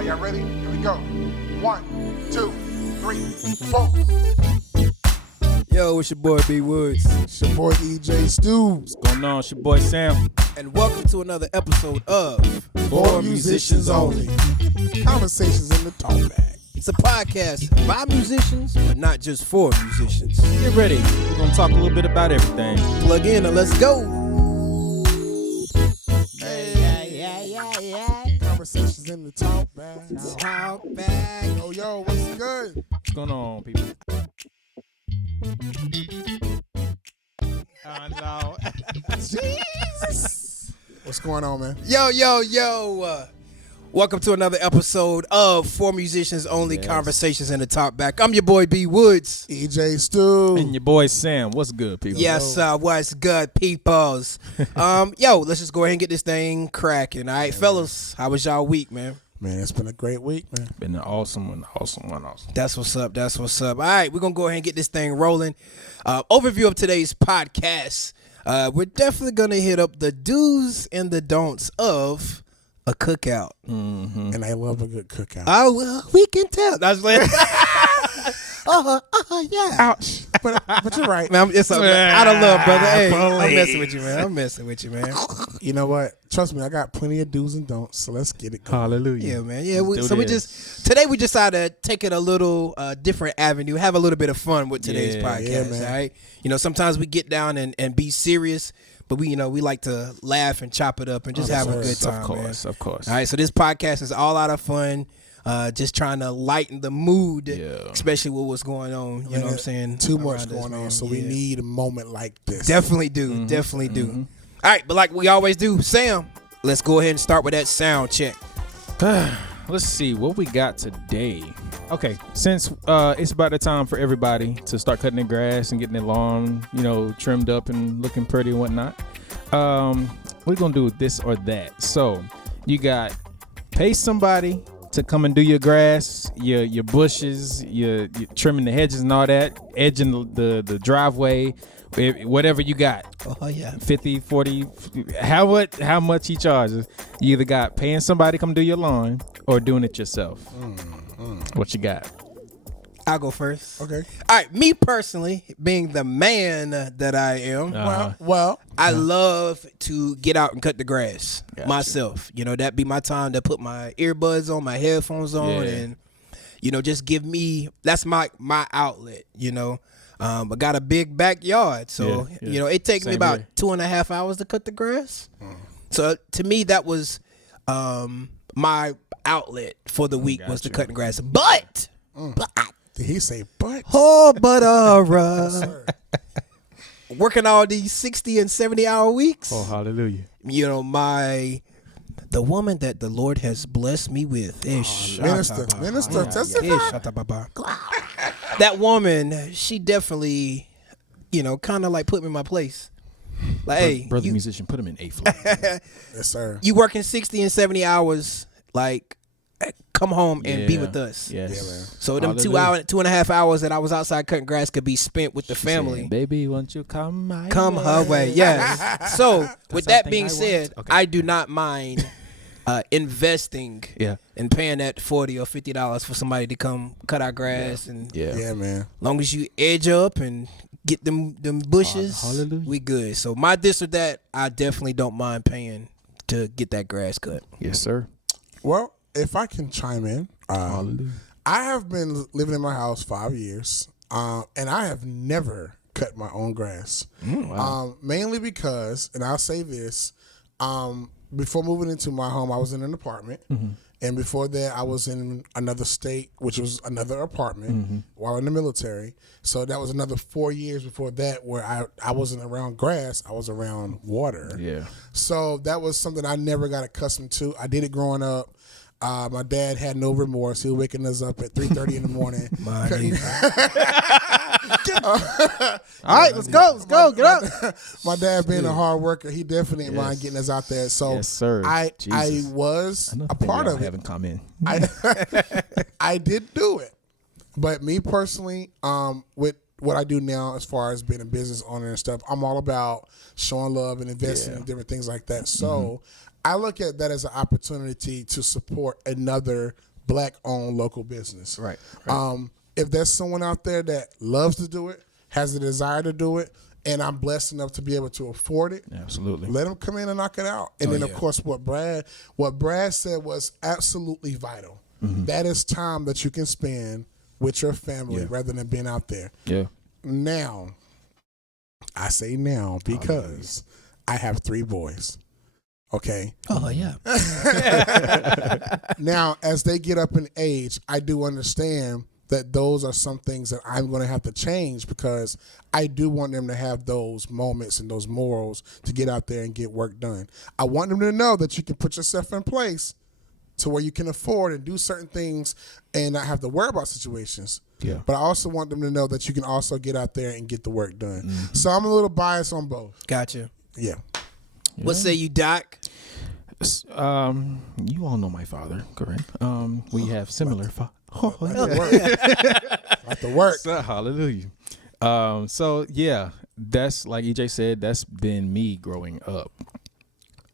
right, y'all ready? Here we go. 1, 2, 3, 4. Yo, it's your boy B Woods. It's your boy EJ Stu. What's going on? It's your boy Sam. And welcome to another episode of For Musicians Only. Conversations in the Talkback. It's a podcast by musicians, but not just for musicians. Get ready. We're going to talk a little bit about everything. Plug in and let's go. Conversations in the Talkback. Talkback. Yo, what's good? What's going on, people? No. Jesus. What's going on, man? Yo. Welcome to another episode of For Musicians Only, Conversations in the Talkback. I'm your boy B Woods. EJ Stu. And your boy Sam. What's good, people? Yes, what's good, peoples? Let's just go ahead and get this thing cracking. All right, fellas, how was y'all week, man? Man, it's been a great week, man. Been an awesome one. That's what's up. All right, we're going to go ahead and get this thing rolling. Overview of today's podcast. We're definitely going to hit up the do's and the don'ts of a cookout. Mm-hmm. And I love a good cookout. Oh, well, we can tell. That's like, yeah. Ouch. But you're right. man, it's out of love, brother. Hey, I'm messing with you, man. You know what? Trust me, I got plenty of do's and don'ts, so let's get it going. Hallelujah. Yeah, man. Yeah, today we decided to take it a little different avenue, have a little bit of fun with today's podcast, man. all right? You know, sometimes we get down and be serious, but we like to laugh and chop it up and just have a good time, Of course. All right, so this podcast is all out of fun, just trying to lighten the mood, especially with what's going on, you know what I'm saying? Too much going on, so we need a moment like this. Definitely do. All right, but like we always do, Sam, let's go ahead and start with that sound check. Let's see what we got today. Okay, since it's about the time for everybody to start cutting their grass and getting their lawn, trimmed up and looking pretty and whatnot, we're going to do this or that. So you got pay somebody to come and do your grass, your bushes, your trimming the hedges and all that, edging the driveway, whatever you got. Oh, yeah. 50, 40, how much he charges. You either got paying somebody to come do your lawn or doing it yourself. What you got? I'll go first. Okay. All right, me personally, being the man that I am, I love to get out and cut the grass myself. That'd be my time to put my earbuds on, my headphones on, and, just give me, that's my outlet, I got a big backyard, so, it takes me about 2.5 hours to cut the grass. So to me, that was my outlet for the week was to cutting grass. But did he say but? Oh, but working all these 60 and 70 hour weeks. Oh, hallelujah. The woman that the Lord has blessed me with Minister, testify. That woman, she definitely, kind of like put me in my place. Like, hey, brother musician, put him in A flat. Yes, sir. You working 60 and 70 hours, like, come home and be with us. Yes. Yeah, man. So them 2.5 hours that I was outside cutting grass could be spent with the family. Said, baby, won't you come her way? Yes. So with that being said, I do not mind investing and paying that $40 or $50 for somebody to come cut our grass and man. Long as you edge up and get them bushes, we good. So my this or that, I definitely don't mind paying to get that grass cut. Yes, sir. Well, if I can chime in, I have been living in my house 5 years, and I have never cut my own grass. Mainly because, and I'll say this, before moving into my home, I was in an apartment. And before that, I was in another state, which was another apartment while in the military. So that was another 4 years before that where I wasn't around grass. I was around water. Yeah. So that was something I never got accustomed to. I did it growing up. My dad had no remorse. He was waking us up at 3:30 in the morning. All right, let's go. Get up. My dad being a hard worker, he definitely didn't mind getting us out there. So yes, sir. I was a part of it. Haven't come in. I did do it. But me personally, with what I do now as far as being a business owner and stuff, I'm all about showing love and investing in different things like that. So I look at that as an opportunity to support another Black-owned local business. Right. If there's someone out there that loves to do it, has the desire to do it, and I'm blessed enough to be able to afford it, absolutely, let them come in and knock it out. And then, of course, what Brad said was absolutely vital. Mm-hmm. That is time that you can spend with your family rather than being out there. Yeah. Now, I say now because I have 3 boys. Okay. Oh, yeah. Now, as they get up in age, I do understand that those are some things that I'm going to have to change because I do want them to have those moments and those morals to get out there and get work done. I want them to know that you can put yourself in place to where you can afford and do certain things and not have to worry about situations. Yeah. But I also want them to know that you can also get out there and get the work done. Mm-hmm. So I'm a little biased on both. Gotcha. Yeah. What say you, Doc? You all know my father, correct? We have similar Like the work. So, hallelujah. So yeah, that's like EJ said, that's been me growing up.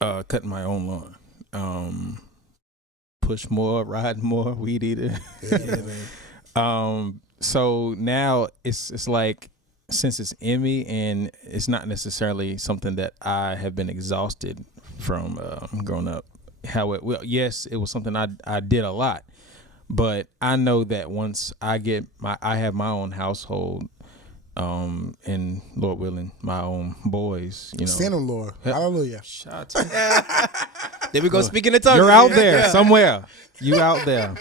Cutting my own lawn. Push more, ride more, weed eater. Yeah, man. So now it's like, since it's in me and it's not necessarily something that I have been exhausted from growing up. Yes, it was something I did a lot, but I know that once I have my own household, and Lord willing, my own boys, stand on Lord. Hallelujah. Shout out to there we go. Speaking in tongues. You're out there somewhere. You out there.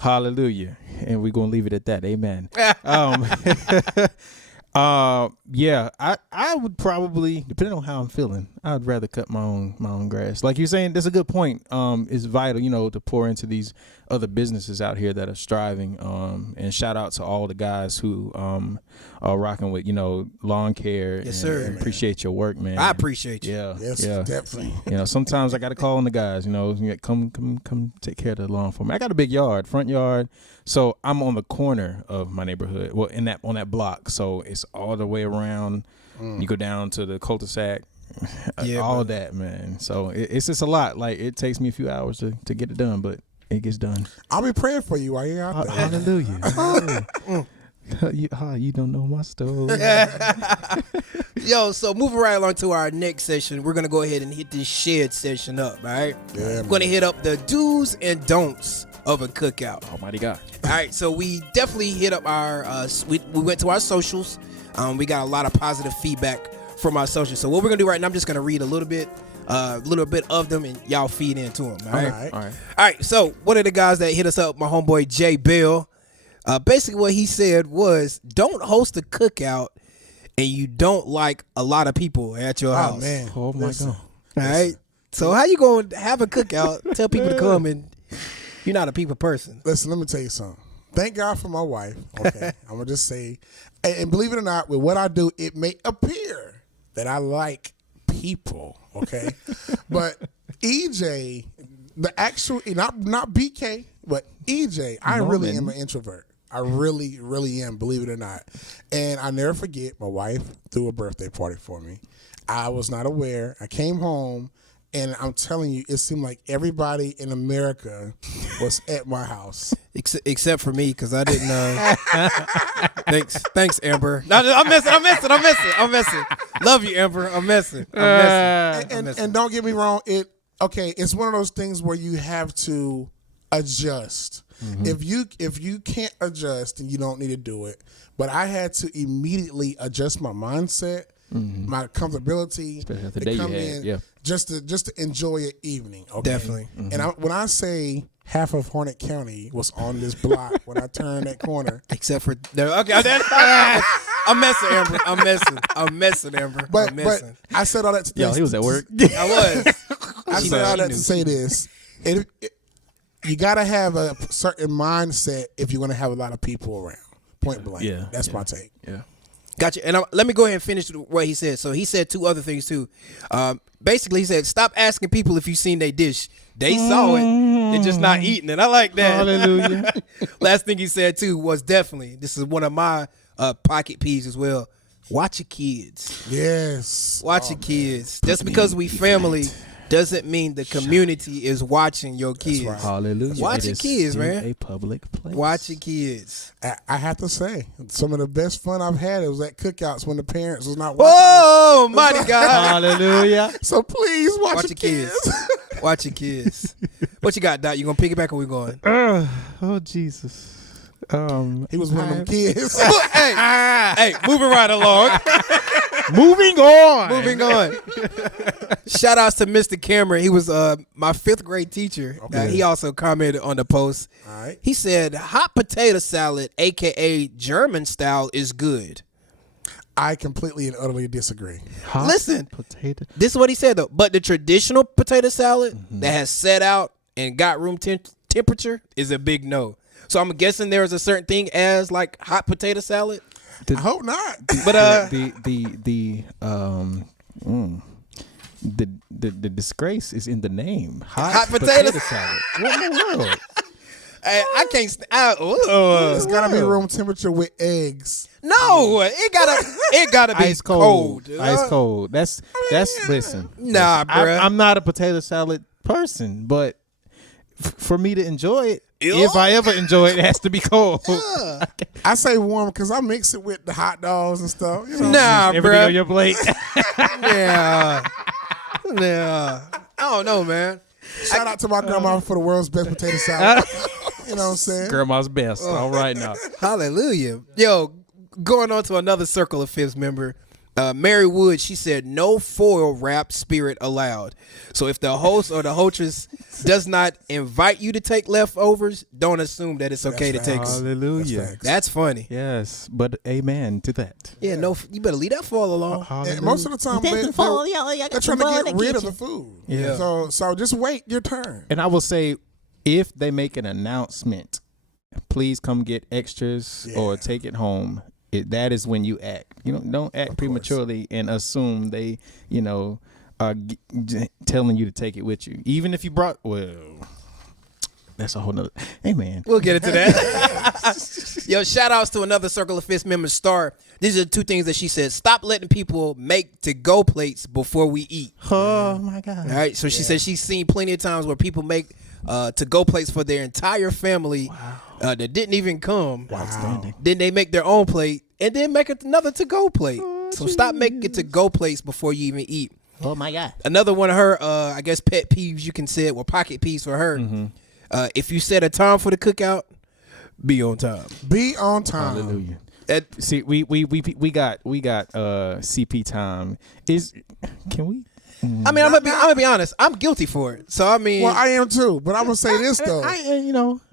Hallelujah. And we're gonna leave it at that. Amen. I would probably, depending on how I'm feeling, I'd rather cut my own grass. Like you're saying, that's a good point. It's vital, to pour into these other businesses out here that are striving. And shout out to all the guys who are rocking with, lawn care. Yes, sir. And appreciate your work, man. I appreciate you. Yeah. Yes, yeah. definitely. Sometimes I got to call on the guys, come take care of the lawn for me. I got a big yard, front yard. So I'm on the corner of my neighborhood. Well, on that block. So it's all the way around. You go down to the cul-de-sac. All that, man. So it's just a lot. Like, it takes me a few hours to get it done, but it gets done. I'll be praying for you while you're out there. Hallelujah. You don't know my story. Yo, so moving right along to our next session, we're going to go ahead and hit this shed session up, all right? Yeah, we're going to hit up the do's and don'ts of a cookout. Almighty God. All right, so we definitely hit up our, we went to our socials. We got a lot of positive feedback from our socials. So what we're going to do right now, I'm just going to read a little bit of them, and y'all feed into them, all right? All right, so one of the guys that hit us up, my homeboy Jay Bell, basically what he said was, don't host a cookout and you don't like a lot of people at your house. Oh, man. Oh, my God. All right, so how you going to have a cookout, tell people to come, and you're not a people person? Listen, let me tell you something. Thank God for my wife, okay? I'm going to just say, and believe it or not, with what I do, it may appear that I like people, okay? But EJ, the actual, not BK, but EJ, I really am an introvert. I really, really am, believe it or not. And I never forget, my wife threw a birthday party for me. I was not aware. I came home, and I'm telling you, it seemed like everybody in America was at my house. Except for me, because I didn't know. Thanks, Amber. No, I'm messing. Love you, Amber. I'm messing. And don't get me wrong, it's one of those things where you have to adjust. Mm-hmm. If you can't adjust, then you don't need to do it. But I had to immediately adjust my mindset, my comfortability, to come in just to enjoy your evening. Okay? Definitely. Mm-hmm. And when I say half of Hornet County was on this block when I turned that corner, except for I'm messing, Amber. I'm messing, Amber. But I said all that to he was at work. I was. I said all that to say this. You got to have a certain mindset if you're going to have a lot of people around. Point blank. Yeah, that's my take. Yeah. Gotcha. And let me go ahead and finish what he said. So he said 2 other things too. Basically, he said, stop asking people if you've seen their dish. They saw it. They're just not eating it. I like that. Hallelujah. Last thing he said too was definitely, this is one of my pocket peeves as well. Watch your kids. Yes. Watch your kids. Just because we family doesn't mean the community is watching your kids. Right. Hallelujah. Watch your kids, man. A public place. Watch your kids. I have to say, some of the best fun I've had was at cookouts when the parents was not watching. Oh, mighty God. Hallelujah. So please watch your kids. Watch your kids. What you got, Doc? You gonna piggyback or we going? Oh Jesus. He was one of them kids. Hey, moving right along. Moving on. Moving on. Shout outs to Mr. Cameron. He was my 5th grade teacher. Okay. He also commented on the post. All right. He said, hot potato salad, a.k.a. German style, is good. I completely and utterly disagree. Hot Listen, potato. this is what he said, though. But the traditional potato salad that has set out and got room temperature is a big no. So I'm guessing there is a certain thing as like hot potato salad. I hope not. But the disgrace is in the name. Hot potato salad. What in the world? I can't. It's gotta be room temperature with eggs. No, it gotta be Ice cold. cold. Ice cold. That's listen. Nah, bruh. I'm not a potato salad person, but for me to enjoy it, if I ever enjoy it, it has to be cold. Yeah. I say warm because I mix it with the hot dogs and stuff. You know? Nah, Everything on bruh. your plate. Yeah. I don't know, man. Shout out to my grandma for the world's best potato salad. You know what I'm saying? Grandma's best. All right now. Hallelujah. Yo, going on to another Circle of Fifths member. Mary Wood, she said no foil wrap spirit allowed. So if the host or the hostess does not invite you to take leftovers, don't assume that it's okay to take them. Hallelujah. That's funny. Yes, but amen to that. Yeah, no, you better leave that foil alone. And most of the time, they're trying to get rid of the food. Yeah. So just wait your turn. And I will say, if they make an announcement, please come get extras or take it home. That is when you act. You know, don't act prematurely and assume they, are telling you to take it with you. Even if you brought, that's a whole nother. Hey, man. We'll get into that. Yo, shout outs to another Circle of Fifths member, Star. These are 2 things that she said. Stop letting people make to-go plates before we eat. Oh, my God. All right. So she said she's seen plenty of times where people make to-go plates for their entire family that didn't even come. Outstanding. Then they make their own plate and then make another to-go plate. So stop making to-go plates before you even eat. Oh, my God. Another one of her, I guess, pet peeves, you can say it, pocket peeves for her. If you set a time for the cookout, be on time. Be on time. Hallelujah. See, we got CP time. Can we? I mean, I'm gonna be honest. I'm guilty for it. So I mean, Well, I am too. But I'm gonna say this though.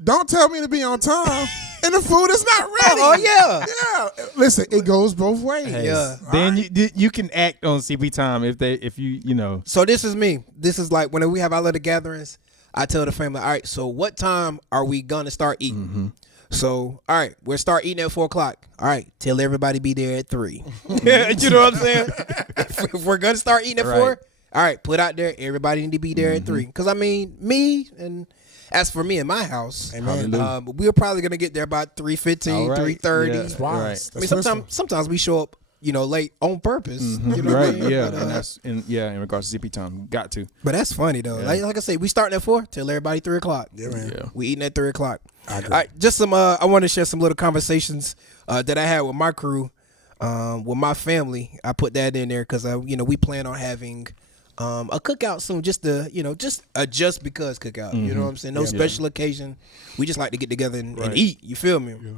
Don't tell me to be on time and the food is not ready. Oh yeah. Yeah. Listen, it goes both ways. Hey, Yeah. Then you can act on CP time if you. So this is me. This is like when we have our little gatherings. I tell the family, all right, so what time are we gonna start eating? So, all right, we'll start eating at 4:00. All right, tell everybody be there at 3. You know what I'm saying? If we're gonna start eating at 4, all right, put out there, everybody need to be there at 3. Because I mean, me and as for me in my house, we're probably gonna get there about 3:15, 3:30. Yeah. That's wise. Right. That's I mean, sometimes we show up, late on purpose. You know what I mean? Yeah, But, and that's in regards to CP time, got to. But that's funny though. Yeah. Like I say, we starting at 4, tell everybody 3:00. Yeah, man. Yeah. We eating at 3:00. I agree. All right, just some. I want to share some little conversations that I had with my crew, with my family. I put that in there because we plan on having a cookout soon. Just to just a just because cookout. You know what I'm saying? No special occasion. We just like to get together and eat. You feel me? Yeah.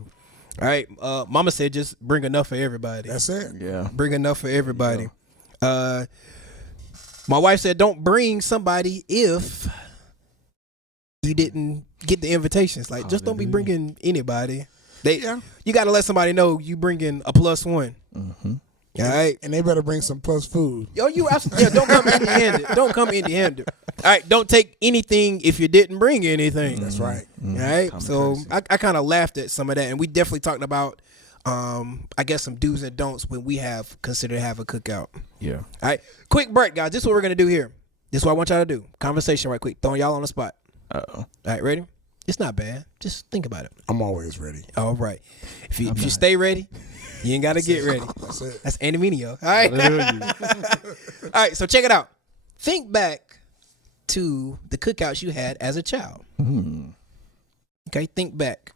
All right. Mama said just bring enough for everybody. That's it. Yeah. Bring enough for everybody. My wife said don't bring somebody if you didn't get the invitations. Like, just don't be bringing anybody. You got to let somebody know you bringing a +1. All right, and they better bring some plus food. Yo, don't come empty-handed. Don't come empty-handed. All right, don't take anything if you didn't bring anything. That's right. All right, so I kind of laughed at some of that, and we definitely talked about, I guess, some do's and don'ts when we have considered to have a cookout. Yeah. All right, quick break, guys. This is what we're gonna do here. This is what I want y'all to do. Conversation right quick. Throwing y'all on the spot. Uh-oh. All right, ready? It's not bad. Just think about it. I'm always ready. All right. If you stay ready, you ain't got to get ready. That's it. That's Andy Minio. All right. All right. So check it out. Think back to the cookouts you had as a child. Okay, think back.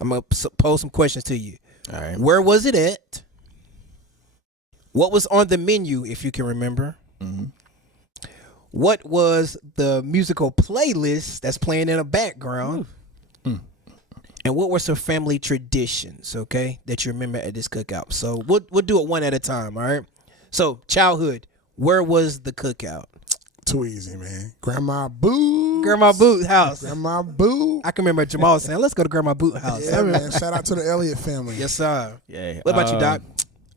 I'm going to pose some questions to you. All right. Where was it at? What was on the menu, if you can remember? What was the musical playlist that's playing in the background? And what were some family traditions, okay, that you remember at this cookout? So we'll do it one at a time, all right? So childhood, where was the cookout? Too easy, man. Grandma Boo. Grandma Boot house. Grandma Boo. I can remember Jamal saying, let's go to Grandma Boot house. Yeah, man. Shout out to the Elliott family. Yes, sir. Yeah. What about you, Doc?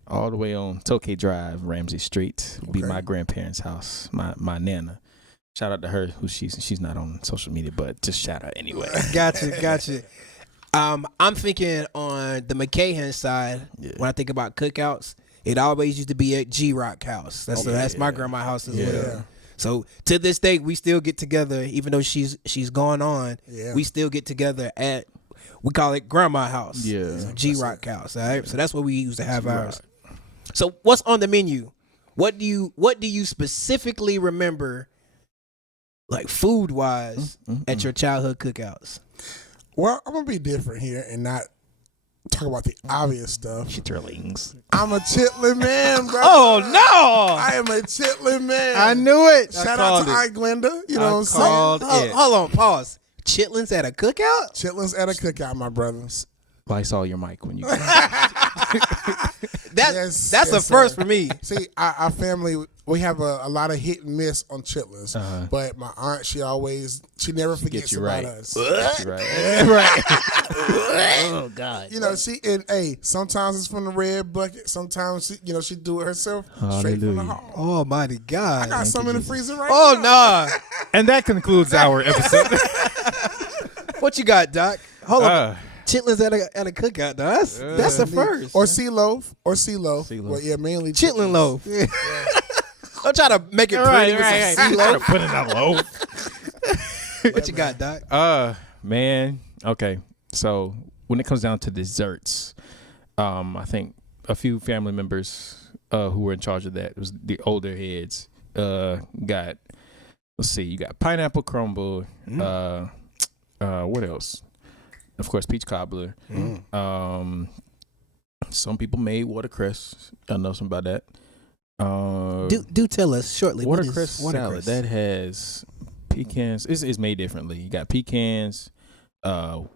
All the way on Tokay Drive, Ramsey Street, would be my grandparents' house, my nana. Shout out to her, who she's not on social media, but just shout out anyway. Gotcha. I'm thinking on the McCahan side, when I think about cookouts, it always used to be at G-Rock house. That's my grandma's house as well. So to this day, we still get together, even though she's gone on. Yeah. We still get together at, we call it Grandma House. Yeah, G-Rock house. All right, so that's what we used to have ours. So what's on the menu? What do you specifically remember, like food wise, at your childhood cookouts? Well, I'm gonna be different here and not talk about the obvious stuff. Chitlins. I'm a chitlin man, bro. Oh no! I am a chitlin man. I knew it. Shout out to Aunt Glenda. You know what I'm saying? Hold on, pause. Chitlins at a cookout? Chitlins at a cookout, my brothers. I saw your mic when you. That's a first for me. See, our family, we have a lot of hit and miss on chitlins, but my aunt, she never forgets about us. Right. Oh God. You know, sometimes it's from the red bucket. Sometimes she do it herself straight from the hall. Oh mighty God. I got some in the freezer right now. Oh nah. And that concludes our episode. What you got, Doc? Hold on. Chitlins at a cookout, though. That's the first. Or C-loaf. Well, yeah, mainly chitlin loaf. Yeah. Don't try to make it pretty with some C-loaf. Put in a loaf. What you got, Doc? Man. Okay. So when it comes down to desserts, I think a few family members who were in charge of that, it was the older heads, got, let's see, you got pineapple crumble. What else? Of course, peach cobbler. Some people made watercress. I know something about that. Do tell us shortly. Watercress salad that has pecans. It's made differently. You got pecans,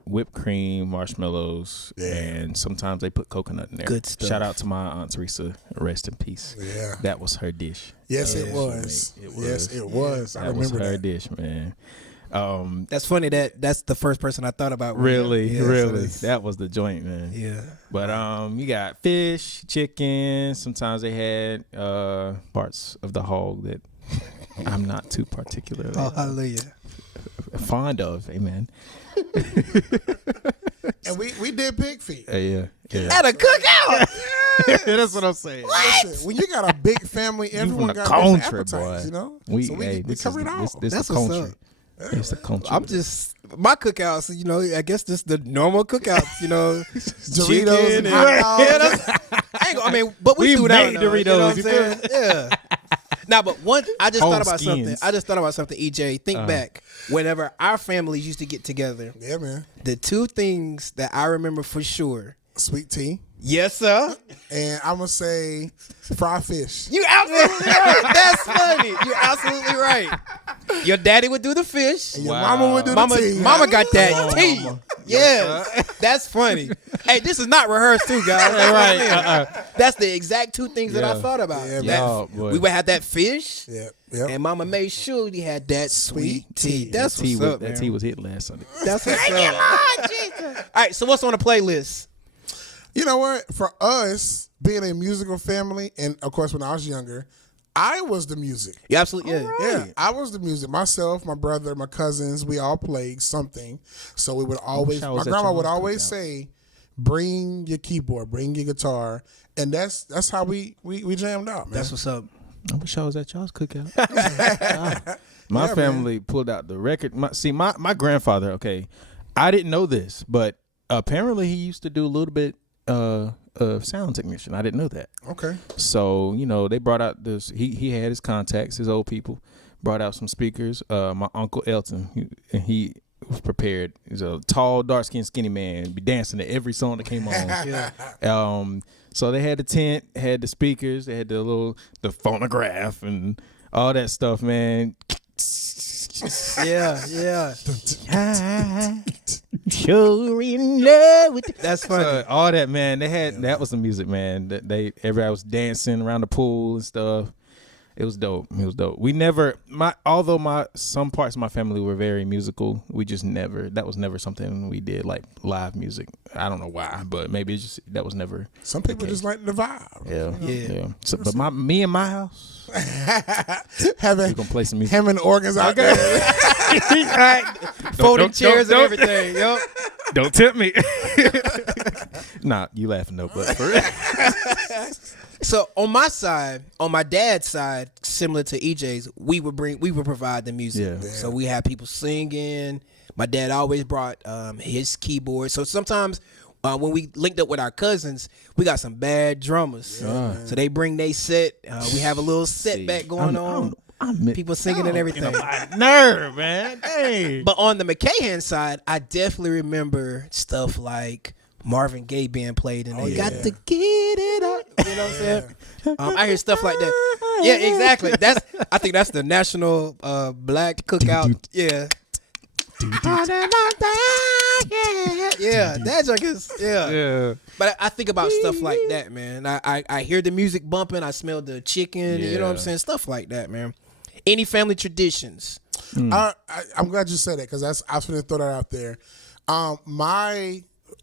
whipped cream, marshmallows, and sometimes they put coconut in there. Good stuff. Shout out to my Aunt Teresa. Rest in peace. Yeah, that was her dish. Yes, it was. Yes, it was. I remember that was her dish, man. That's funny that's the first person I thought about. Really, that was the joint, man. Yeah. But you got fish, chicken. Sometimes they had parts of the hog that I'm not too particularly hallelujah fond of. Amen. And we did pig feet. Yeah. At a cookout. That's what I'm saying. Listen, when you got a big family, everyone got country, appetites, boy. You know, we cover it all. This the country. It's the country. I'm just my cookouts. You know, I guess this the normal cookouts. You know, Doritos and hot dogs. I mean, but we threw that Doritos. You know what I'm saying? Yeah. Now, but I just thought about skins. something. I just thought about something. EJ, think back. Whenever our families used to get together, yeah, man. The two things that I remember for sure: sweet tea. Yes, sir. And I'm gonna say fried fish. You absolutely right. That's funny. You're absolutely right. Your daddy would do the fish. And your mama would do the tea. Mama got that tea. Yes. That's funny. Hey, this is not rehearsed too, guys. Right. That's the exact two things that I thought about. Yeah, we would have that fish. Yep. And mama made sure we had that sweet tea. That's what's up, man. That tea was hit last Sunday. That's what's up. Jesus. All right, so what's on the playlist? You know what? For us, being a musical family, and of course, when I was younger, I was the music. Yeah, absolutely. Yeah. Right. Yeah, I was the music. Myself, my brother, my cousins, we all played something. So we would always, my grandma would always say, bring your keyboard, bring your guitar. And that's how we jammed out, man. That's what's up. I wish I was at y'all's cookout. My family pulled out the record. My grandfather, okay, I didn't know this, but apparently he used to do a little bit of sound technician. I didn't know that. Okay. So, they brought out this. He had his contacts, his old people, brought out some speakers. My uncle Elton, he was prepared. He's a tall, dark-skinned, skinny man. Be dancing to every song that came on. So they had the tent, had the speakers, they had the phonograph and all that stuff, man. Yeah. Sure in love with That's funny. all that, man. That was the music, man. Everybody was dancing around the pool and stuff. It was dope. Although some parts of my family were very musical, that was never something we did, like live music. I don't know why, but maybe that was never. Some people just like the vibe. Yeah. So, but me and my house, having we gonna play some music. Having organs out there. Folding chairs and everything. Yo. Don't tempt me. Nah, you laughing though, but for real. So on my dad's side, similar to EJ's, we would provide the music. Yeah. So we had people singing. My dad always brought his keyboard. So sometimes when we linked up with our cousins, we got some bad drummers. So they bring their set. We have a little setback going on. People singing and everything. Nerve, man. Hey. But on the McCahan side, I definitely remember stuff like Marvin Gaye being played, and they got to get it up. You know what I'm saying? I hear stuff like that. Yeah, exactly. I think that's the national black cookout. Yeah. Yeah, that joke is yeah. But I think about stuff like that, man. I hear the music bumping. I smell the chicken. You know what I'm saying? Stuff like that, man. Any family traditions? I'm glad you said that because I was going to throw that out there.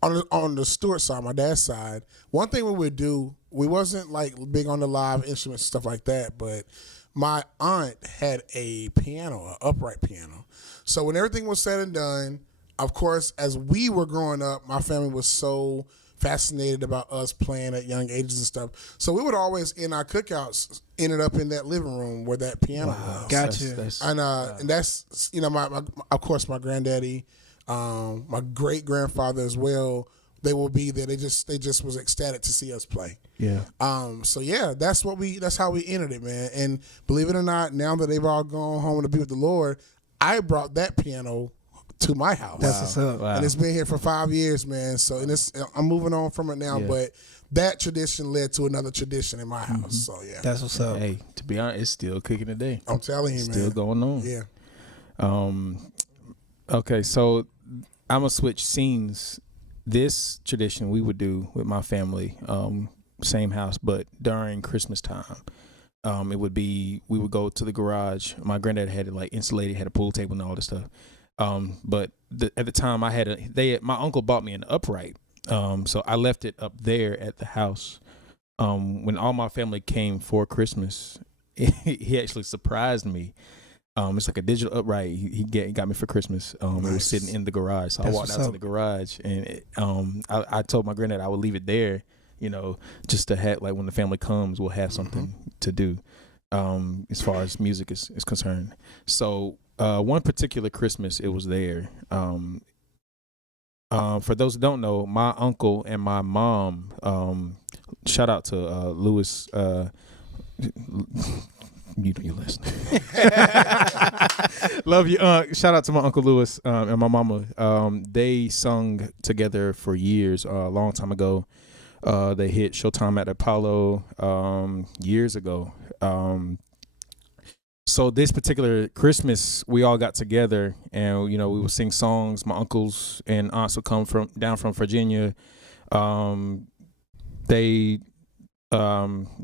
On the Stewart side, my dad's side, one thing we would do, we wasn't like big on the live instruments and stuff like that, but my aunt had a piano, an upright piano. So when everything was said and done, of course, as we were growing up, my family was so fascinated about us playing at young ages and stuff. So we would always, in our cookouts, ended up in that living room where that piano was. Gotcha. And that's, my of course, my granddaddy, my great grandfather as well. They will be there. They just was ecstatic to see us play. Yeah. So yeah, that's how we entered it, man. And believe it or not, now that they've all gone home to be with the Lord, I brought that piano to my house. That's what's up. Wow. And it's been here for 5 years, man. So I'm moving on from it now, but that tradition led to another tradition in my house. So yeah, that's what's up. Hey, to be honest, it's still cooking today. I'm telling you, man. Still going on. Yeah. Okay, so I'm gonna switch scenes. This tradition we would do with my family, same house, but during Christmas time, it would be we would go to the garage. My granddad had it like insulated, had a pool table and all this stuff. But at the time, my uncle bought me an upright, so I left it up there at the house. When all my family came for Christmas, he actually surprised me. It's like a digital upright. He got me for Christmas. Nice. It was sitting in the garage, so I walked out to the garage, and I told my granddad I would leave it there, just to have, like, when the family comes, we'll have something to do, as far as music is concerned. So one particular Christmas, it was there. For those who don't know, my uncle and my mom, shout out to Lewis. You listen. Love you. Shout out to my Uncle Lewis and my mama. They sung together for years, a long time ago. They hit Showtime at Apollo years ago. So this particular Christmas, we all got together and, we would sing songs. My uncles and aunts would come down from Virginia. They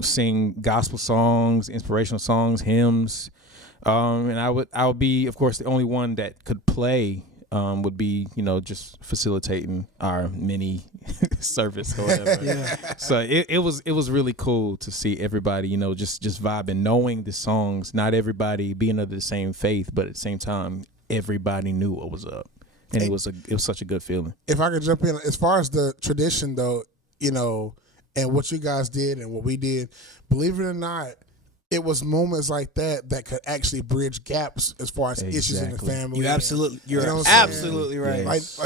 sing gospel songs, inspirational songs, hymns, and I would be, of course, the only one that could play. Would be, just facilitating our mini service or whatever. Yeah. So it was really cool to see everybody, just vibing, knowing the songs. Not everybody being of the same faith, but at the same time, everybody knew what was up, and it was such a good feeling. If I could jump in, as far as the tradition, though, and what you guys did and what we did, believe it or not, it was moments like that could actually bridge gaps as far as issues in the family. You're absolutely right. Yes.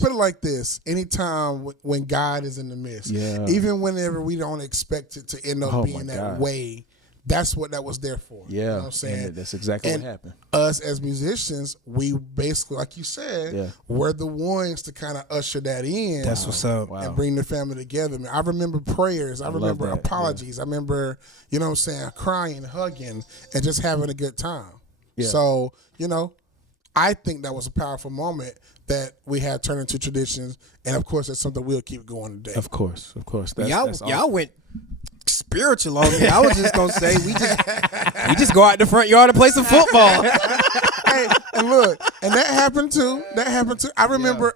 Put it like this: anytime when God is in the midst, even whenever we don't expect it to end up being that way, that's what that was there for. Yeah, you know what I'm saying? That's exactly what happened. Us as musicians, we basically, like you said, we're the ones to kind of usher that in. That's what's up. And bring the family together. Man, I remember prayers. I remember apologies. I remember, you know what I'm saying, crying, hugging, and just having a good time. Yeah. So, you know, I think that was a powerful moment that we had turned into traditions. And, of course, that's something we'll keep going today. Of course. That's y'all awesome. went spiritual on me. I was just gonna say we just go out the front yard and play some football. Hey, and look, and that happened too. I remember.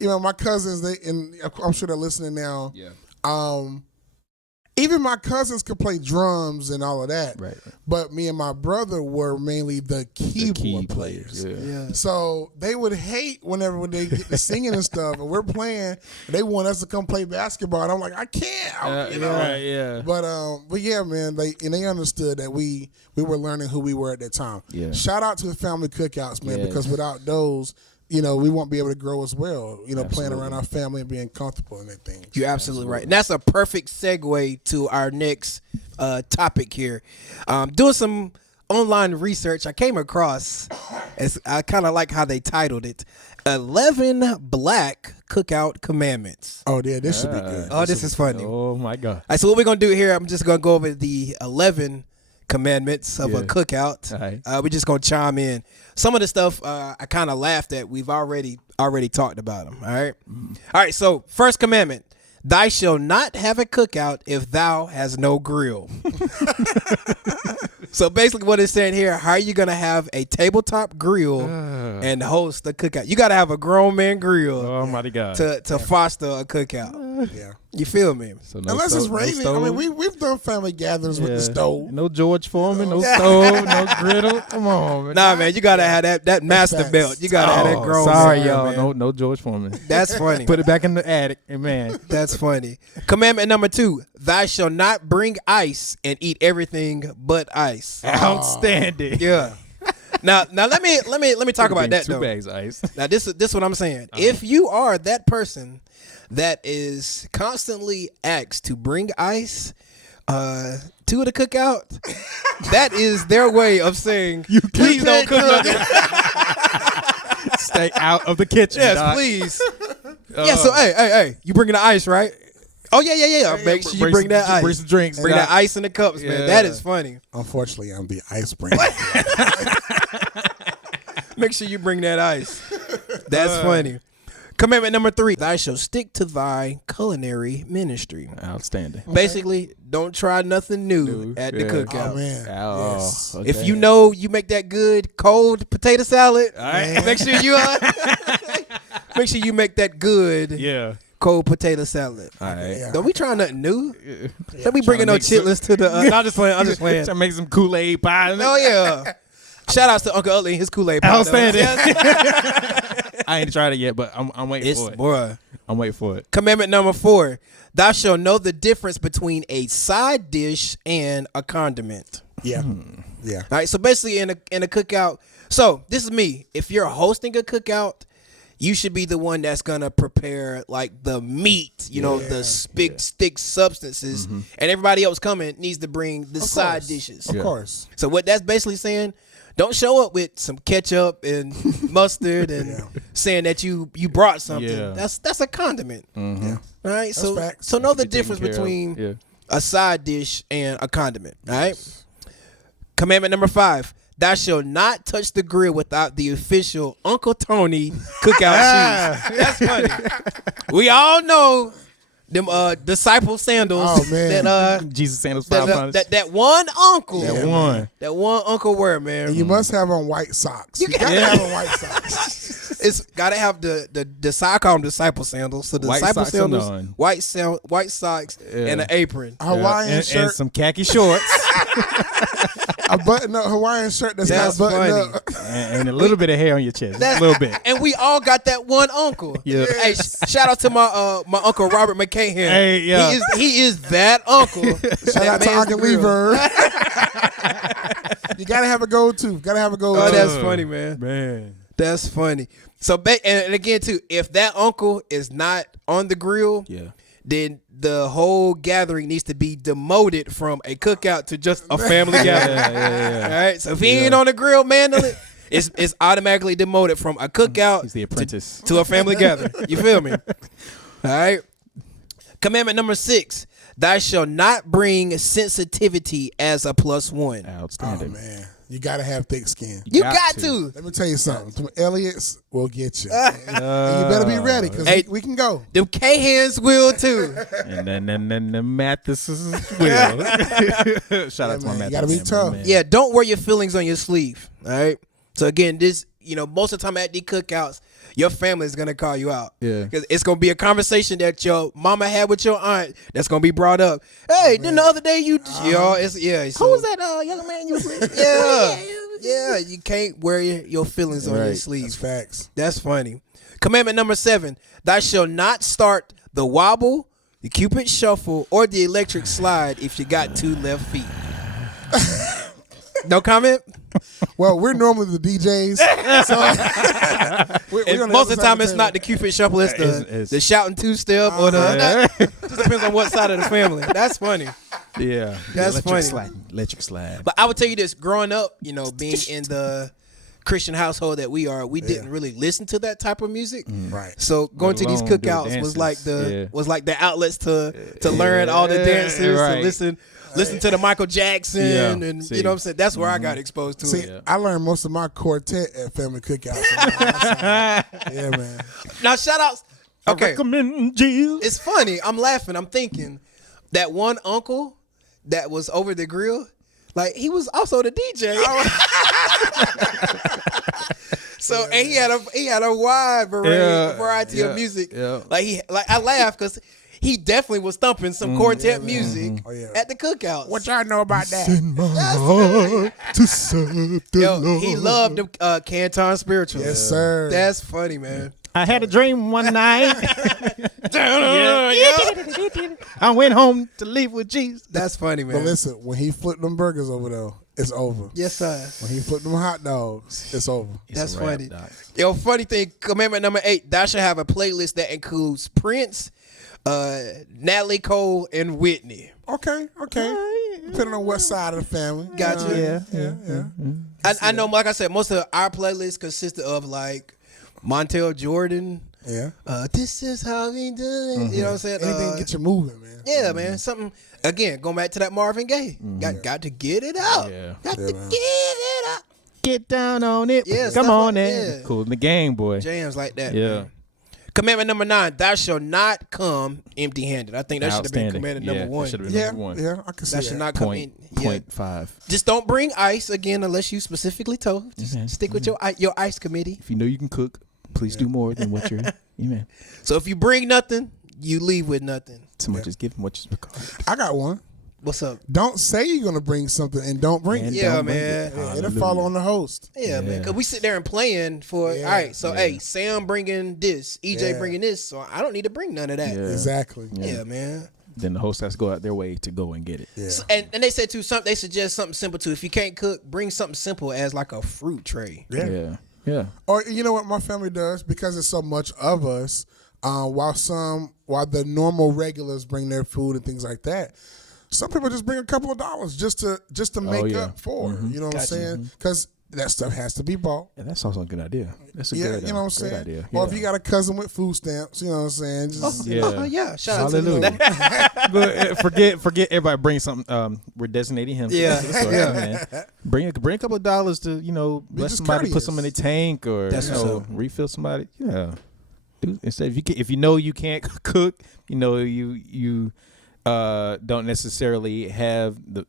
You know, my cousins. And I'm sure they're listening now. Yeah. Even my cousins could play drums and all of that. Right. But me and my brother were mainly the keyboard players. Yeah. So they would hate whenever they get to singing and stuff, and we're playing. And they want us to come play basketball, and I'm like, I can't. You know. Right, yeah. But yeah, man. They understood that we were learning who we were at that time. Yeah. Shout out to the family cookouts, man, because without those, you know, we won't be able to grow as well, you know, playing around our family and being comfortable in that thing. You're absolutely right. And that's a perfect segue to our next topic here. Doing some online research, I came across, I kind of like how they titled it, 11 Black Cookout Commandments. Oh, yeah, this should be good. Oh, this is funny. Oh, my God. All right, so what we're going to do here, I'm just going to go over the 11 commandments of a cookout. Right. We're just gonna chime in. Some of the stuff I kind of laughed at. We've already talked about them. All right. All right. So first commandment: Thou shalt not have a cookout if thou has no grill. So basically, what it's saying here: how are you gonna have a tabletop grill and host a cookout? You gotta have a grown man grill. Oh my God! To foster a cookout. Yeah. You feel me? So unless it's raining. I mean, we've done family gatherings with the stove. No George Foreman, no stove, no griddle. Come on, man. Nah, man, you gotta have that master belt. You gotta have that grown. Sorry, man, y'all. Man. No George Foreman. That's funny. Put it back in the attic, man. That's funny. Commandment number 2: Thou shalt not bring ice and eat everything but ice. Outstanding. Yeah. Now let me talk about that though. 2 bags of ice. Now this is what I'm saying. If you are that person that is constantly asked to bring ice to the cookout, that is their way of saying, please don't cook nothing. Stay out of the kitchen. Yes, Doc. Please. Yeah, so hey, you bringing the ice, right? Oh, yeah. Make sure you bring that ice. Bring some drinks. Bring that ice in the cups, man. That is funny. Unfortunately, I'm the ice bringer. Make sure you bring that ice. That's funny. Commandment number 3: Thou shalt stick to thy culinary ministry. Outstanding. Basically, don't try nothing new at the cookout. Oh, man. Yes. Okay. If you know you make that good cold potato salad, make sure you make that good cold potato salad. All right. Yeah. Don't we try nothing new? Don't we bringing no chitlins to the... I'm just playing. Trying to make some Kool-Aid pie. Oh, yeah. Shout outs to Uncle Utley and his Kool-Aid pie. Outstanding. I ain't tried it yet, but I'm waiting for it. Boy. I'm waiting for it. Commandment number 4: Thou shalt know the difference between a side dish and a condiment. Yeah. Yeah. All right. So basically, in a cookout. So this is me. If you're hosting a cookout, you should be the one that's gonna prepare like the meat, the big stick substances, and everybody else coming needs to bring the side dishes. Of course. So what that's basically saying, don't show up with some ketchup and mustard and saying that you brought something. Yeah. That's a condiment. Mm-hmm. Yeah. All right. So know the difference between a side dish and a condiment. All right. Commandment number 5: Thou shalt not touch the grill without the official Uncle Tony cookout shoes. That's funny. We all know them disciple sandals. Oh man, that Jesus sandals. That one uncle. That one uncle wear, man. And you must have on white socks. You gotta have on white socks. It's gotta have the I call them disciple sandals. So the white disciple sandals, white socks, and an apron, Hawaiian shirt, and some khaki shorts. A button-up Hawaiian shirt that's not buttoned up. And a little bit of hair on your chest. A little bit. And we all got that one uncle. Yeah. Hey, shout out to my Uncle Robert McCahan. Hey, yeah. He is that uncle. Shout out to Uncle Lever. You gotta have a go-to. Oh, that's funny, man. That's funny. So, and again, too, if that uncle is not on the grill, then the whole gathering needs to be demoted from a cookout to just a family gathering. All right. So if he ain't on the grill, man, it's automatically demoted from a cookout He's the apprentice to a family gathering. You feel me? All right. Commandment number 6. Thou shalt not bring sensitivity as a +1. Outstanding. Oh, man. You got to have thick skin. You got to. Let me tell you something. Some Elliots will get you. And you better be ready because we can go. Them K-hands will too. And then the Mathises will. Shout out to my Mathis. You got to be tough. Man. Yeah, don't wear your feelings on your sleeve. All right. So again, this, most of the time at these cookouts, your family is gonna call you out. Yeah. Because it's gonna be a conversation that your mama had with your aunt that's gonna be brought up. Hey, then the other day you So, Who was that young man you was with? Yeah, you can't wear your feelings on your sleeve. That's facts. That's funny. Commandment number 7: Thou shalt not start the wobble, the Cupid shuffle, or the electric slide if you got 2 left feet. No comment? Well, we're normally the DJs. So Most of the time, it's not the Cupid shuffle. It's the shouting 2-step or the. Just depends on what side of the family. That's funny. Yeah. That's funny. Electric slide. But I would tell you this: growing up, being in the Christian household that we are, we didn't really listen to that type of music. Right. So going to these cookouts was like the outlets to learn all the dances and listen to the Michael Jackson and you know what I'm saying. That's where I got exposed to it. I learned most of my quartet at family cookouts. Yeah, man. Now shout outs. Okay. I recommend Jesus. It's funny. I'm laughing. I'm thinking that one uncle that was over the grill, like he was also the DJ. So and he had a wide variety of music. Yeah. Like I laugh because he definitely was thumping some quartet music at the cookouts. What y'all know about that? Send my heart to serve the Lord. He loved the Canton spirituals. Yes, sir. That's funny, man. I had a dream one night. I went home to live with Jesus. That's funny, man. But listen, when he flipped them burgers over there, it's over. Yes, sir. When he flipped them hot dogs, it's over. That's funny. Yo, funny thing, commandment number 8, thou shalt have a playlist that includes Prince, Natalie Cole, and Whitney. Okay. Depending on what side of the family. Gotcha. Yeah. I know, like I said, most of our playlists consisted of like Montel Jordan. Yeah. This is how we do it. You know what I'm saying? Anything to get you moving, man. Yeah, man. Something, again, going back to that Marvin Gaye. Got to get it out. Yeah. Got to get it out. Get down on it. Yeah, come on, like, in. Cool in the game, boy. Jams like that. Yeah. Man. Commandment number 9, thou shalt not come empty-handed. I think that should have been commandment number 1. That should have been number 1. Yeah, I can see that. Should not come in. 0.5. Just don't bring ice again unless you specifically told. Just stick with your ice committee. If you know you can cook, please do more than what you're. Amen. So if you bring nothing, you leave with nothing. Someone just give them what you're called. I got one. What's up? Don't say you're going to bring something and don't bring it. Yeah, man. It'll fall on the host. Yeah, man. Because we sit there and plan for, all right, so, hey, Sam bringing this, EJ bringing this, so I don't need to bring none of that. Yeah. Exactly. Yeah, man. Then the host has to go out their way to go and get it. Yeah. So, and they said, too, they suggest something simple, too. If you can't cook, bring something simple as like a fruit tray. Yeah. Or you know what my family does, because it's so much of us, while the normal regulars bring their food and things like that, some people just bring a couple of dollars just to make up for. You know what I'm saying? Because that stuff has to be bought. And that's also a good idea. That's a good, you know what I'm saying? idea. Or if you got a cousin with food stamps, you know what I'm saying? Just, Shout out to them. But forget everybody bring something. We're designating him. Man. Bring a couple of dollars to bless somebody, courteous. put some in the tank, or refill somebody. Yeah. Instead, if you know you can't cook, you don't necessarily have the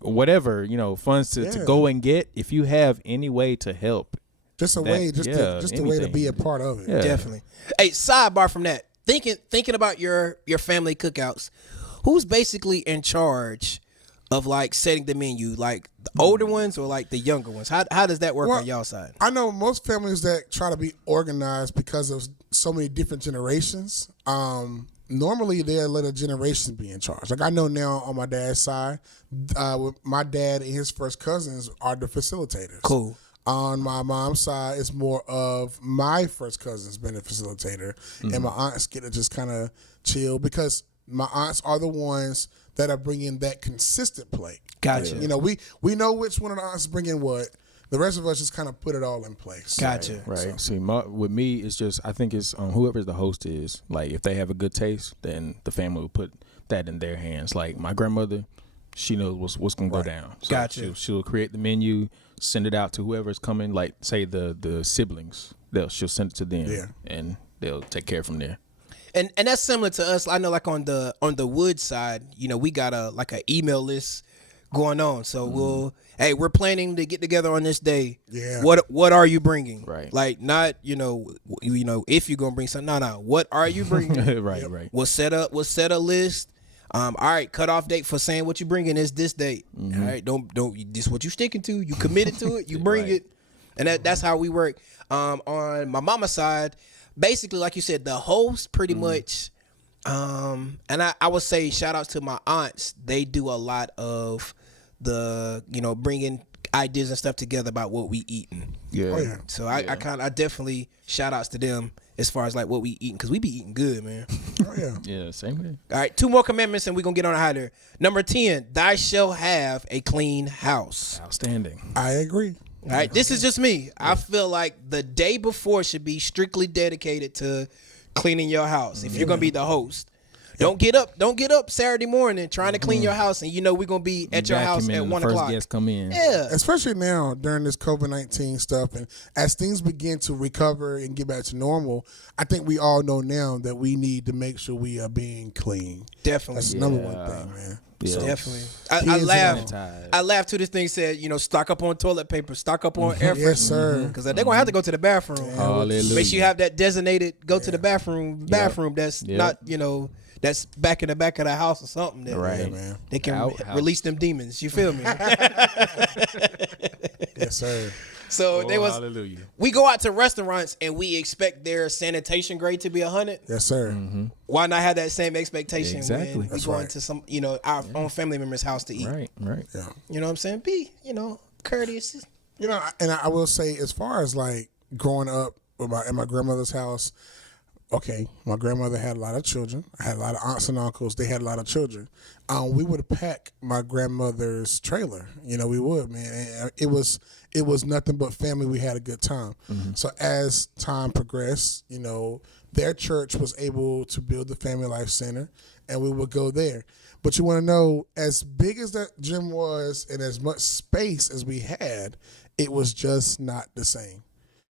whatever funds to go and get. If you have any way to help, just a way to be a part of it. Yeah. Definitely. Hey, sidebar from that. Thinking about your family cookouts, who's basically in charge of like setting the menu, like the older ones or like the younger ones? How does that work on y'all side? I know most families that try to be organized because of so many different generations. Normally, they'll let a generation be in charge. Like I know now on my dad's side, with my dad and his first cousins are the facilitators. Cool. On my mom's side, it's more of my first cousins being a facilitator, and my aunts get to just kind of chill because my aunts are the ones that are bringing that consistent plate. Gotcha. You know, we know which one of the aunts is bringing what. The rest of us just kind of put it all in place. Gotcha. Right. So. See, with me, it's just I think it's whoever the host is. Like, if they have a good taste, then the family will put that in their hands. Like my grandmother, she knows what's gonna go down. So Gotcha. She'll create the menu, send it out to whoever's coming. Like, say the siblings, she'll send it to them, and they'll take care from there. And that's similar to us. I know, like on the Wood side, you know, we got an email list going on. So we're planning to get together on this day. Yeah. What are you bringing? Right. Like, not if you're gonna bring something. No. What are you bringing? Right. We'll set a list. All right, cutoff date for saying what you bringing is this date. All right, don't this what you sticking to. You committed to it. You bring it, and that's how we work. On my mama's side, basically, like you said, the host pretty much. And I would say shout outs to my aunts. They do a lot of the bringing ideas and stuff together about what we eating. Yeah. Oh, yeah. So I definitely shout outs to them as far as like what we eating, because we be eating good, man. Oh, yeah. Yeah, same here. All right, 2 more commandments and we're going to get on out of there. Number 10, thou shalt have a clean house. Outstanding. I agree. All right, this is just me. I feel like the day before should be strictly dedicated to cleaning your house. If you're going to be the host, don't get up Saturday morning trying to clean your house, and we're going to be at your house at 1 o'clock. First guest come in. Yeah. Especially now during this COVID-19 stuff, and as things begin to recover and get back to normal, I think we all know now that we need to make sure we are being clean. Definitely. That's the number one thing, man. Yeah. So, Definitely. Sanitize. I laughed to this thing said, stock up on toilet paper, stock up on air freshener. Yes, sir. Because they're going to have to go to the bathroom. Hallelujah. Make sure you have that designated go to the bathroom that's not, that's back in the back of the house or something. That, Right. Yeah, man. They can release them demons. You feel me? Yes, sir. So hallelujah. we go out to restaurants and we expect their sanitation grade to be 100. Yes, sir. Why not have that same expectation Exactly. when we That's go right. into some, our own family member's house to eat? Right. Yeah. You know what I'm saying? Be, courteous. And I will say, as far as like growing up at my grandmother's house, okay, my grandmother had a lot of children. I had a lot of aunts and uncles. They had a lot of children. We would pack my grandmother's trailer. We would, man. And it was nothing but family. We had a good time. So as time progressed, their church was able to build the Family Life Center, and we would go there. But you want to know, as big as that gym was and as much space as we had, it was just not the same.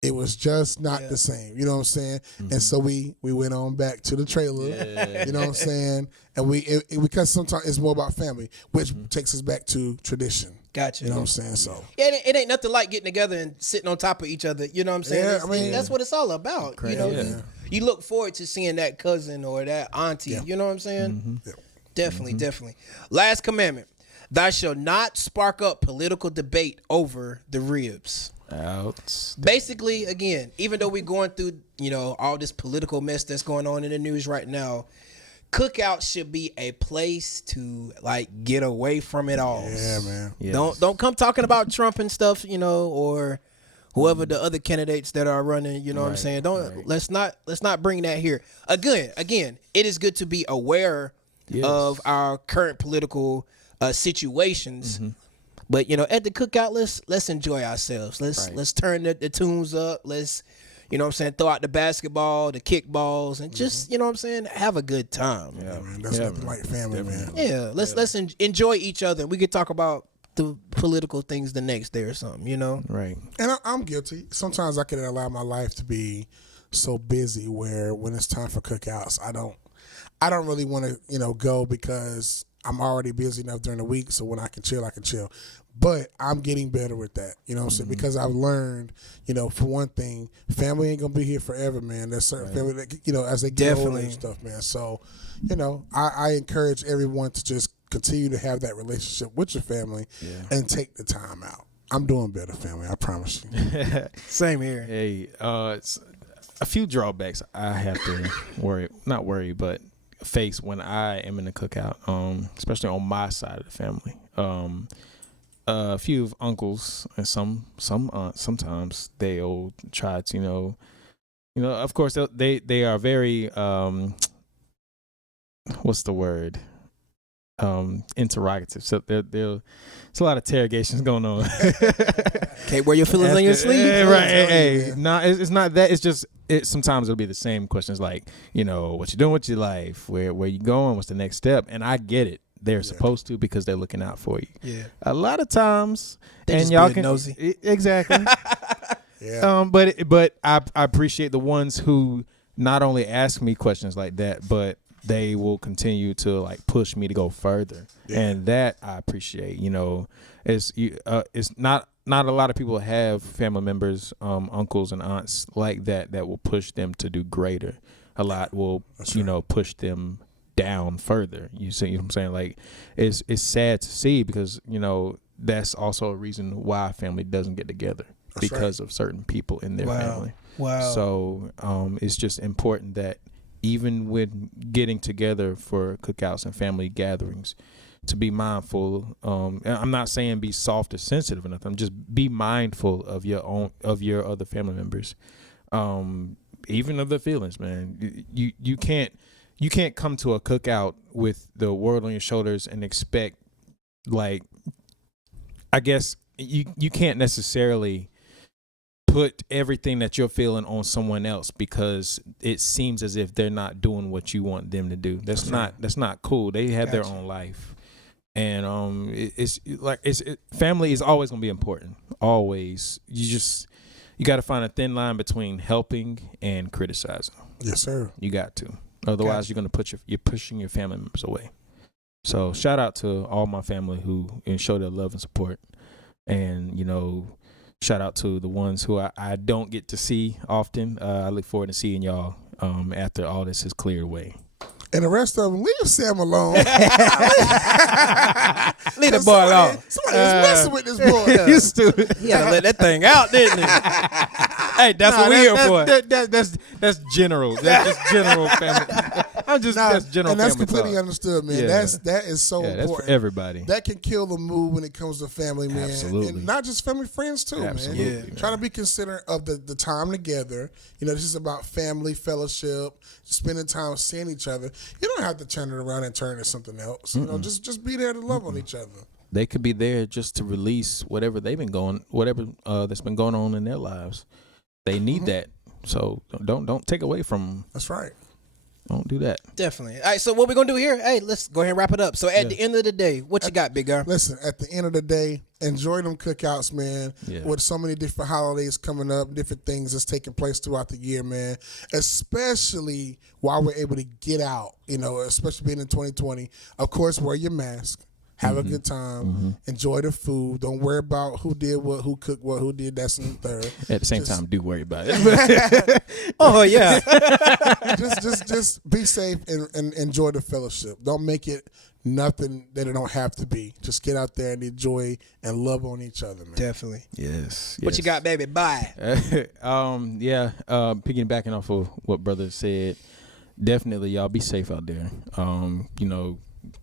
It was just not the same. You know what I'm saying? And so we went on back to the trailer. Yeah. You know what I'm saying? And because sometimes it's more about family, which takes us back to tradition. Gotcha. You know what I'm saying? So it ain't nothing like getting together and sitting on top of each other. You know what I'm saying? Yeah, that's what it's all about. You look forward to seeing that cousin or that auntie. Yeah. You know what I'm saying? Yeah. Definitely. Last commandment: thou shalt not spark up political debate over the ribs. Basically, again, even though we're going through, all this political mess that's going on in the news right now, cookout should be a place to get away from it all. Yeah, man. Yes. Don't come talking about Trump and stuff, or whoever the other candidates that are running. You know what I'm saying? Let's not bring that here. Again, it is good to be aware of our current political situations. But at the cookout, let's enjoy ourselves. Let's turn the tunes up. Let's throw out the basketball, the kickballs, and just have a good time. Yeah, man. That's nothing like family, man. Yeah, let's enjoy each other. We could talk about the political things the next day or something. Right. And I'm guilty. Sometimes I can allow my life to be so busy where when it's time for cookouts, I don't really want to go because I'm already busy enough during the week, so when I can chill, I can chill. But I'm getting better with that, you know what I'm saying? Because I've learned, for one thing, family ain't going to be here forever, man. There's certain family that, as they get older and stuff, man. So, I encourage everyone to just continue to have that relationship with your family and take the time out. I'm doing better, family, I promise you. Same here. Hey, it's a few drawbacks I have to but face when I am in the cookout, especially on my side of the family. A few of uncles and some aunts, sometimes they'll try to, of course they are very what's the word? Interrogative. So there's a lot of interrogations going on. Can't wear your feelings on your sleeve. Right. Hey. No, it's not that. It's just sometimes it'll be the same questions like, what you doing with your life? Where you going? What's the next step? And I get it. They're supposed to because they're looking out for you. Yeah. A lot of times, they and just y'all being can nosy. Exactly. Yeah. But I appreciate the ones who not only ask me questions like that, but they will continue to like push me to go further, and that I appreciate. It's not a lot of people have family members, uncles and aunts like that will push them to do greater. A lot will push them down further. You see what I'm saying? Like it's sad to see because that's also a reason why a family doesn't get together because of certain people in their family. Wow. So it's just important that even when getting together for cookouts and family gatherings, to be mindful. I'm not saying be soft or sensitive or nothing. Just be mindful of your other family members, even of their feelings, man. You can't come to a cookout with the world on your shoulders and expect, like, I guess you can't necessarily put everything that you're feeling on someone else because it seems as if they're not doing what you want them to do. That's not cool. They have their own life. And family is always going to be important. Always. You got to find a thin line between helping and criticizing. Yes, sir. You got to. Otherwise, you're going to you're pushing your family members away. So shout out to all my family who show their love and support. And, shout out to the ones who I don't get to see often. I look forward to seeing y'all after all this is cleared away. And the rest of them, leave Sam alone. Leave the boy alone. Somebody was messing with this boy. You stupid. He had to let that thing out, didn't he? Hey, that's what we're here for. That's general. That's just general family. That's general and that's family completely talk. understood, man. Yeah. That is so important. That's for everybody. That can kill the mood when it comes to family, man. Absolutely. And not just family, friends too, Absolutely, man. man. Try to be considerate of the time together. This is about family, fellowship, spending time seeing each other. You don't have to turn it around and turn it to something else. Just be there to love on each other. They could be there just to release whatever that's been going on in their lives. They need that. So don't take away from them. That's right. Don't do that. Definitely. All right, so what we're going to do here, hey, let's go ahead and wrap it up. So at the end of the day, what you got, big guy? Listen, at the end of the day, enjoy them cookouts, man, with so many different holidays coming up, different things that's taking place throughout the year, man, especially while we're able to get out, especially being in 2020. Of course, wear your mask. Have a good time. Enjoy the food. Don't worry about who did what, who cooked what, who did that and the third. At the same time, do worry about it. Oh, yeah. just be safe and enjoy the fellowship. Don't make it nothing that it don't have to be. Just get out there and enjoy and love on each other, man. Definitely. Yes. What you got, baby? Bye. Piggybacking off of what brother said, definitely y'all be safe out there.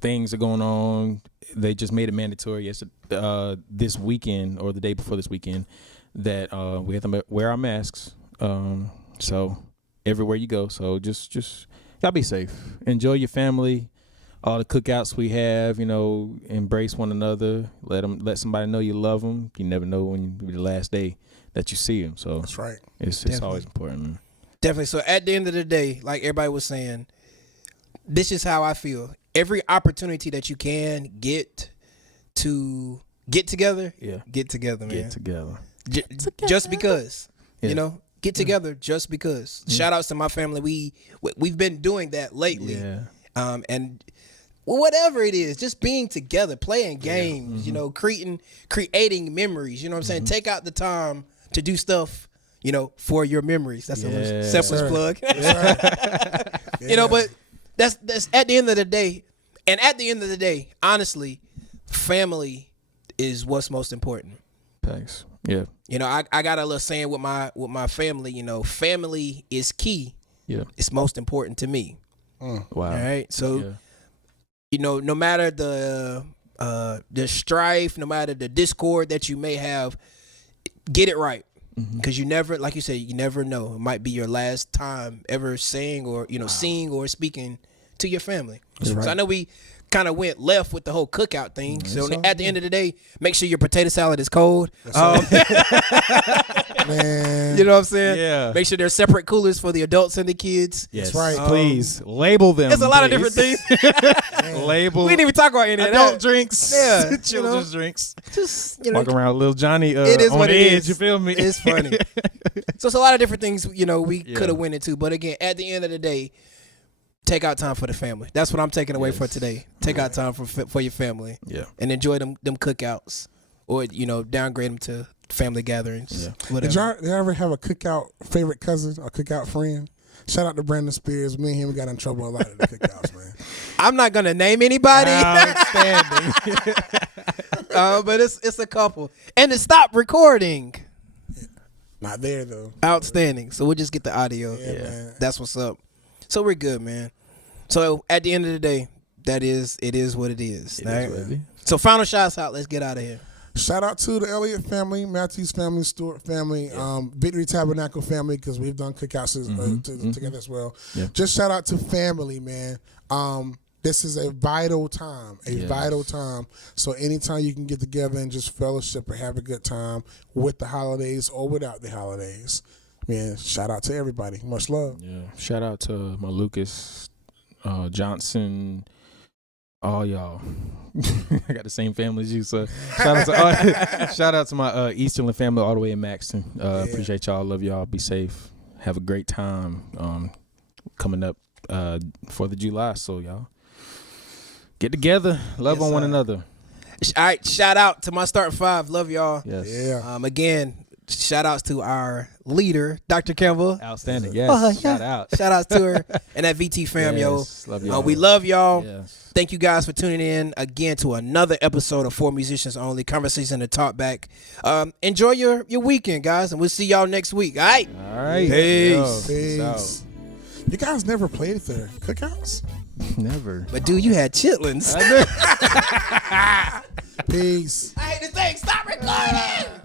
Things are going on. They just made it mandatory this weekend or the day before this weekend that we have to wear our masks. So everywhere you go. So just y'all be safe. Enjoy your family. All the cookouts we have, embrace one another. Let somebody know you love them. You never know when will be the last day that you see them. So that's right. It's always important, man. Definitely. So at the end of the day, like everybody was saying, this is how I feel. Every opportunity that you can get to get together, get together, man. Get together. Just because, get together just because. Shout outs to my family. We've been doing that lately. Yeah. And whatever it is, just being together, playing games, creating memories. You know what I'm saying? Take out the time to do stuff, for your memories. That's a selfless plug. But that's at the end of the day. And at the end of the day, honestly, family is what's most important. Thanks. Yeah. I got a little saying with my family, family is key. Yeah. It's most important to me. Wow. All right. So, no matter the strife, no matter the discord that you may have, get it right. Because you never, like you said, you never know. It might be your last time ever saying or, seeing or speaking to your family. That's right. So I know we kind of went left with the whole cookout thing. So at the end of the day, make sure your potato salad is cold. Man. You know what I'm saying? Yeah. Make sure there's separate coolers for the adults and the kids. Yes. That's right. Please label them. There's a lot of different things. Label. We didn't even talk about any of adult that. drinks. Yeah, Children's drinks. Just Walking around with little Johnny it is on what the it edge. is. You feel me? It's funny. So it's a lot of different things, we could have went into. But again, at the end of the day, take out time for the family. That's what I'm taking away for today. Take out time for your family. Yeah. And enjoy them cookouts, or downgrade them to family gatherings. Yeah. Whatever. Did y'all ever have a cookout favorite cousin or cookout friend? Shout out to Brandon Spears. Me and him got in trouble a lot at the cookouts, man. I'm not gonna name anybody. Outstanding. But it's a couple. And to stop recording. Not there though. Outstanding. So we'll just get the audio. Yeah, man. That's what's up. So we're good, man. So at the end of the day, it is what it is. Right? So final shots out. Let's get out of here. Shout out to the Elliott family, Matthews family, Stewart family, Victory Tabernacle family, because we've done cookouts together as well. Yeah. Just shout out to family, man. This is a vital time, vital time. So anytime you can get together and just fellowship and have a good time with the holidays or without the holidays, man, shout out to everybody. Much love. Yeah. Shout out to my Lucas, Johnson, all y'all. I got the same family as you, so shout out to my Easterland family all the way in Maxton. Appreciate y'all. Love y'all. Be safe. Have a great time coming up for the July. So y'all get together. Love on one another. All right. Shout out to my starting five. Love y'all. Yes. Yeah. Again, shout outs to our leader, Dr. Campbell. Outstanding. Yes. Shout out. Shout outs to her and that VT fam, yes. Love y'all. We love y'all. Yes. Thank you guys for tuning in again to another episode of For Musicians Only, Conversation and Talkback. Enjoy your weekend, guys, and we'll see y'all next week. All right. All right. Peace. Peace. You guys never played at the cookouts? Never. But dude, you had chitlins. Peace. I hate the thing. Stop recording.